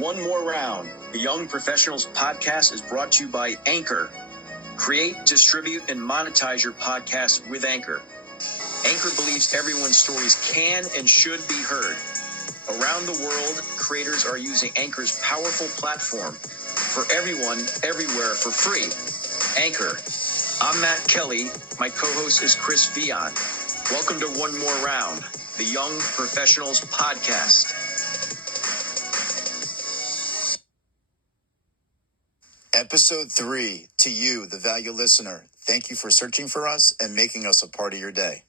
One More Round, the Young Professionals podcast, is brought to you by Anchor. Create, distribute, and monetize your podcast with Anchor. Anchor believes everyone's stories can and should be heard. Around the world, creators are using Anchor's powerful platform for everyone, everywhere, for free. Anchor. I'm Matt Kelly. My co-host is Chris Vian. Welcome to One More Round, the Young Professionals podcast. Episode 3, to you, the valued listener. Thank you for searching for us and making us a part of your day.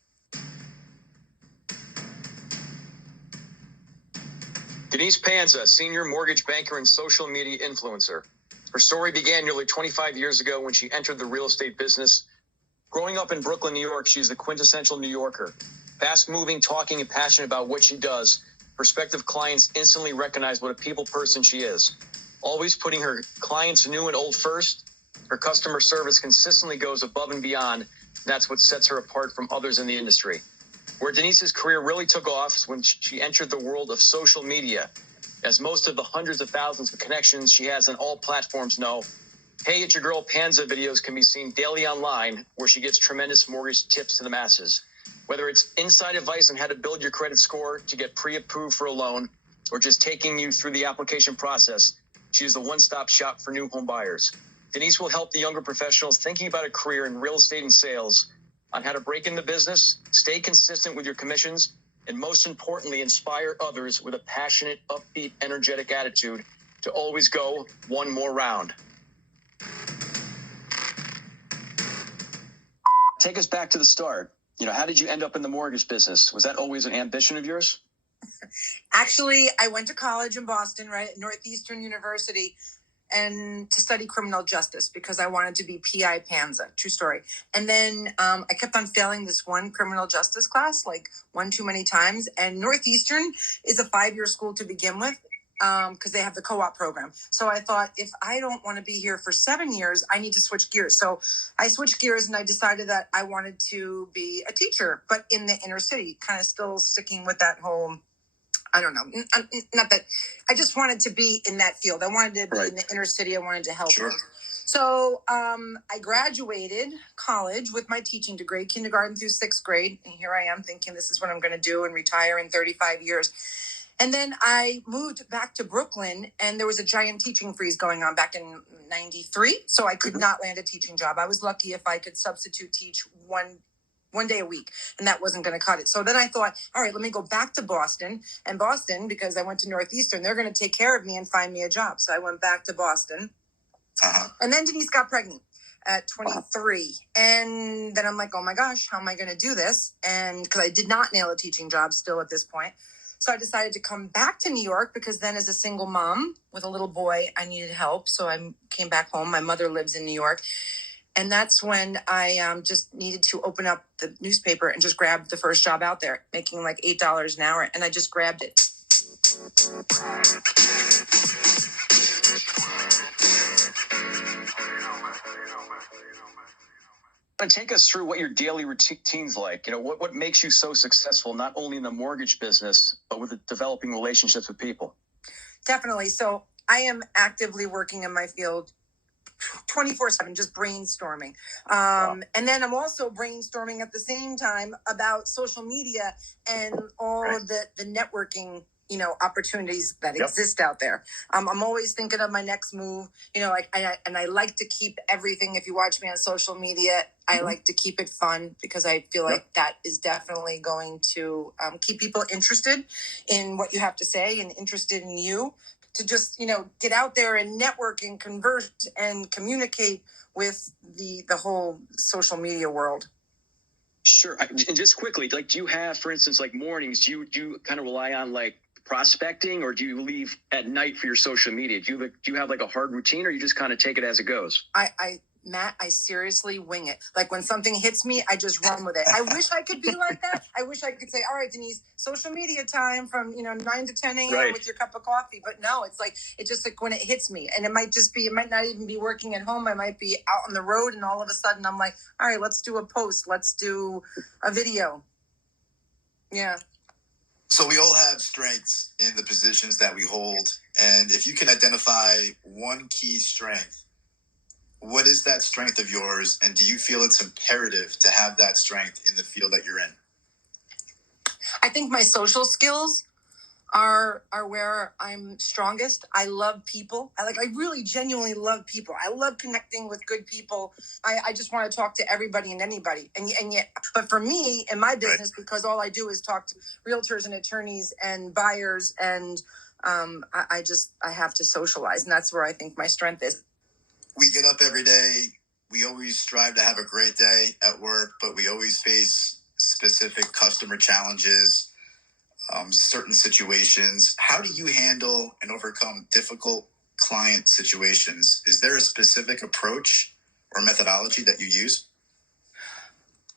Denise Panza, senior mortgage banker and social media influencer. Her story began nearly 25 years ago when she entered the real estate business. Growing up in Brooklyn, New York, she's the quintessential New Yorker. Fast-moving, talking, and passionate about what she does, prospective clients instantly recognize what a people person she is. Always putting her clients new and old first, her customer service consistently goes above and beyond. That's what sets her apart from others in the industry. Where Denise's career really took off is when she entered the world of social media. As most of the hundreds of thousands of connections she has on all platforms know, Hey, It's Your Girl Panza videos can be seen daily online, where she gives tremendous mortgage tips to the masses. Whether it's inside advice on how to build your credit score to get pre-approved for a loan, or just taking you through the application process, she is the one-stop shop for new home buyers. Denise will help the younger professionals thinking about a career in real estate and sales on how to break into business, stay consistent with your commissions, and most importantly, inspire others with a passionate, upbeat, energetic attitude to always go one more round. Take us back to the start. How did you end up in the mortgage business? Was that always an ambition of yours? Actually, I went to college in Boston, right, at Northeastern University, and to study criminal justice because I wanted to be PI Panza. True story. And then I kept on failing this one criminal justice class, like one too many times. And Northeastern is a 5-year school to begin with because they have the co-op program. So I thought, if I don't want to be here for 7 years, I need to switch gears. So I switched gears and I decided that I wanted to be a teacher, but in the inner city, kind of still sticking with that whole, I don't know, not that, I just wanted to be in that field. I wanted to be in the inner city. I wanted to help. Sure. So I graduated college with my teaching degree, kindergarten through 6th grade. And here I am thinking this is what I'm going to do and retire in 35 years. And then I moved back to Brooklyn, and there was a giant teaching freeze going on back in 93. So I could not land a teaching job. I was lucky if I could substitute teach one day a week, and that wasn't going to cut it. So then I thought, all right, let me go back to Boston. And Boston, because I went to Northeastern, they're going to take care of me and find me a job. So I went back to Boston. And then Denise got pregnant at 23. And then I'm like, oh my gosh, how am I going to do this? And because I did not nail a teaching job still at this point. So I decided to come back to New York because then as a single mom with a little boy, I needed help. So I came back home. My mother lives in New York. And that's when I just needed to open up the newspaper and just grab the first job out there, making like $8 an hour. And I just grabbed it. Take us through what your daily routine's like. What makes you so successful, not only in the mortgage business, but with developing relationships with people? Definitely. So I am actively working in my field 24/7, just brainstorming. And then I'm also brainstorming at the same time about social media and all of the networking, opportunities that exist out there. I'm always thinking of my next move, I like to keep everything. If you watch me on social media, I like to keep it fun because I feel like that is definitely going to keep people interested in what you have to say and interested in you. To just, get out there and network and converse and communicate with the whole social media world. Sure. And just quickly, do you have, for instance, mornings, do you kind of rely on prospecting, or do you leave at night for your social media? Do you have a hard routine, or you just kind of take it as it goes? Matt, I seriously wing it. When something hits me, I just run with it. I wish I could be like that. I wish I could say, all right, Denise, social media time from, 9 to 10 a.m. with your cup of coffee. But no, it's just when it hits me. And it might not even be working at home. I might be out on the road, and all of a sudden I'm like, all right, let's do a post. Let's do a video. Yeah. So we all have strengths in the positions that we hold. And if you can identify one key strength, what is that strength of yours? And do you feel it's imperative to have that strength in the field that you're in? I think my social skills are where I'm strongest. I love people. I really genuinely love people. I love connecting with good people. I just want to talk to everybody and anybody. And yet, but for me in my business, because all I do is talk to realtors and attorneys and buyers, and I have to socialize, and that's where I think my strength is. We get up every day. We always strive to have a great day at work, but we always face specific customer challenges, certain situations. How do you handle and overcome difficult client situations? Is there a specific approach or methodology that you use?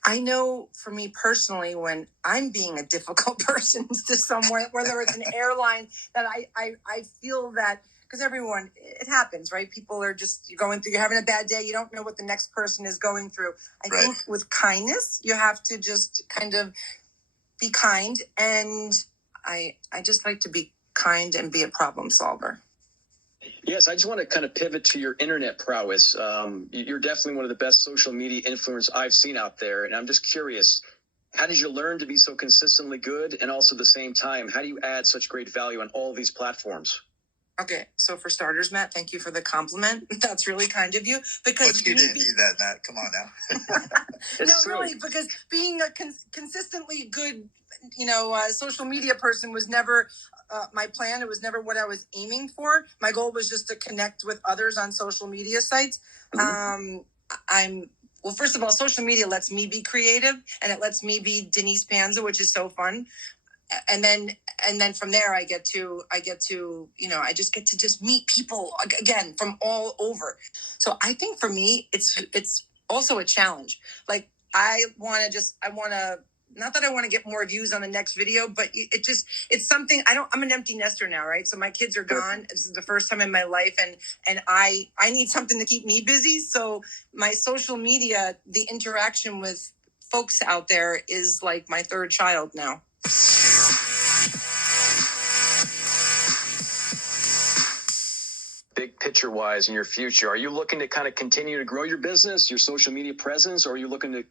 I know for me personally, when I'm being a difficult person to someone, whether it's an airline, that I feel that, because everyone, it happens, right? People are just, you're having a bad day. You don't know what the next person is going through. I think with kindness, you have to just kind of be kind. And I just like to be kind and be a problem solver. Yes, I just want to kind of pivot to your internet prowess. You're definitely one of the best social media influencers I've seen out there. And I'm just curious, how did you learn to be so consistently good? And also at the same time, how do you add such great value on all of these platforms? Okay, so for starters, Matt, thank you for the compliment. That's really kind of you. Because but you didn't need that, Matt. Come on now. No, really, because being a consistently good, social media person was never my plan. It was never what I was aiming for. My goal was just to connect with others on social media sites. Well, first of all, social media lets me be creative, and it lets me be Denise Panza, which is so fun. And then from there, I just get to just meet people again from all over. So I think for me, it's also a challenge. Like I want to, not that I want to get more views on the next video, but it's something I'm an empty nester now, right? So my kids are gone. This is the first time in my life, and I need something to keep me busy. So my social media, the interaction with folks out there is like my third child now. Big picture wise in your future, are you looking to kind of continue to grow your business, your social media presence, or are you looking to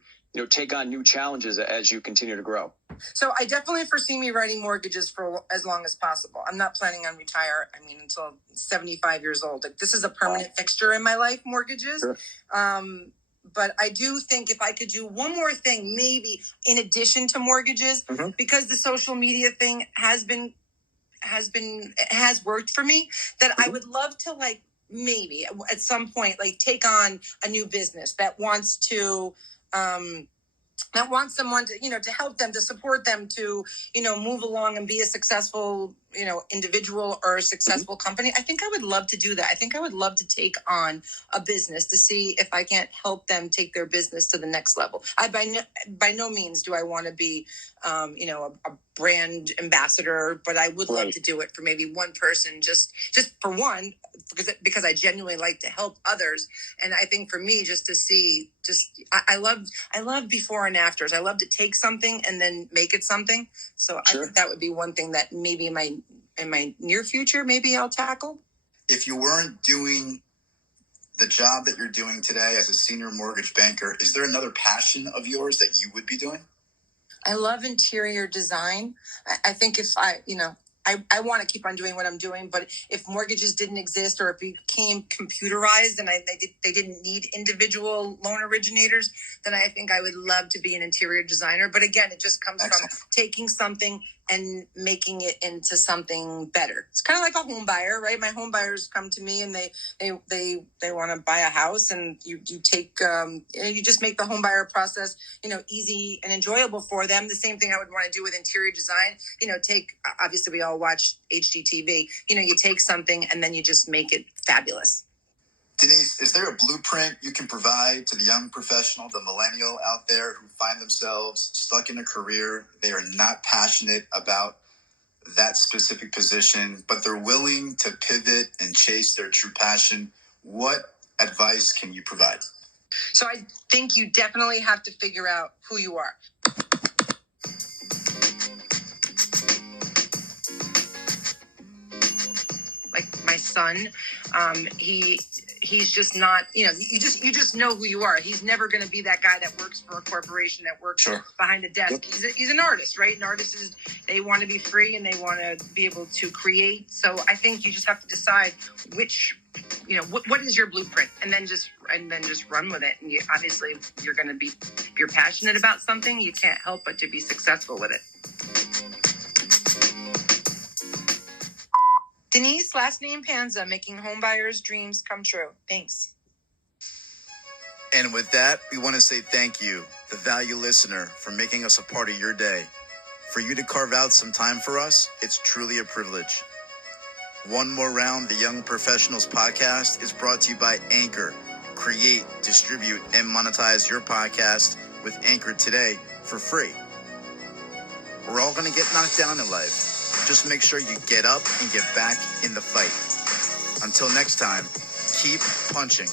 take on new challenges as you continue to grow? So I definitely foresee me writing mortgages for as long as possible. I'm not planning on retire. Until 75 years old. Like, this is a permanent fixture in my life, mortgages. Sure. But I do think if I could do one more thing, maybe in addition to mortgages, because the social media thing has worked for me, that I would love to, like, maybe at some point, like, take on a new business that wants someone to help them, to support them, to move along and be a successful individual or a successful company. I think I would love to do that. I think I would love to take on a business to see if I can't help them take their business to the next level. I by no means do I want to be a brand ambassador, but I would love to do it for maybe one person, just for one, because I genuinely like to help others. And I think for me, just to see, I love before and afters. I love to take something and then make it something. So sure. I think that would be one thing that maybe in my near future, maybe I'll tackle. If you weren't doing the job that you're doing today as a senior mortgage banker, is there another passion of yours that you would be doing? I love interior design. I think if I want to keep on doing what I'm doing, but if mortgages didn't exist or it became computerized and they didn't need individual loan originators, then I think I would love to be an interior designer. But again, it just comes from taking something and making it into something better. It's kind of like a home buyer, right? My home buyers come to me and they want to buy a house, and you take you just make the home buyer process easy and enjoyable for them. The same thing I would want to do with interior design. Obviously we all watch HGTV. You take something and then you just make it fabulous. Denise, is there a blueprint you can provide to the young professional, the millennial out there who find themselves stuck in a career they are not passionate about that specific position, but they're willing to pivot and chase their true passion? What advice can you provide? So I think you definitely have to figure out who you are. son. He's just not, you just know who you are. He's never going to be that guy that works for a corporation, that works behind a desk. Yep. He's an artist, right? And artists they want to be free and they want to be able to create. So I think you just have to decide which, what is your blueprint, and then just run with it. And obviously if you're passionate about something, you can't help but to be successful with it. Denise, last name Panza, making homebuyers' dreams come true. Thanks. And with that, we want to say thank you, the value listener, for making us a part of your day. For you to carve out some time for us, it's truly a privilege. One More Round, the Young Professionals podcast, is brought to you by Anchor. Create, distribute, and monetize your podcast with Anchor today for free. We're all going to get knocked down in life. Just make sure you get up and get back in the fight. Until next time, keep punching.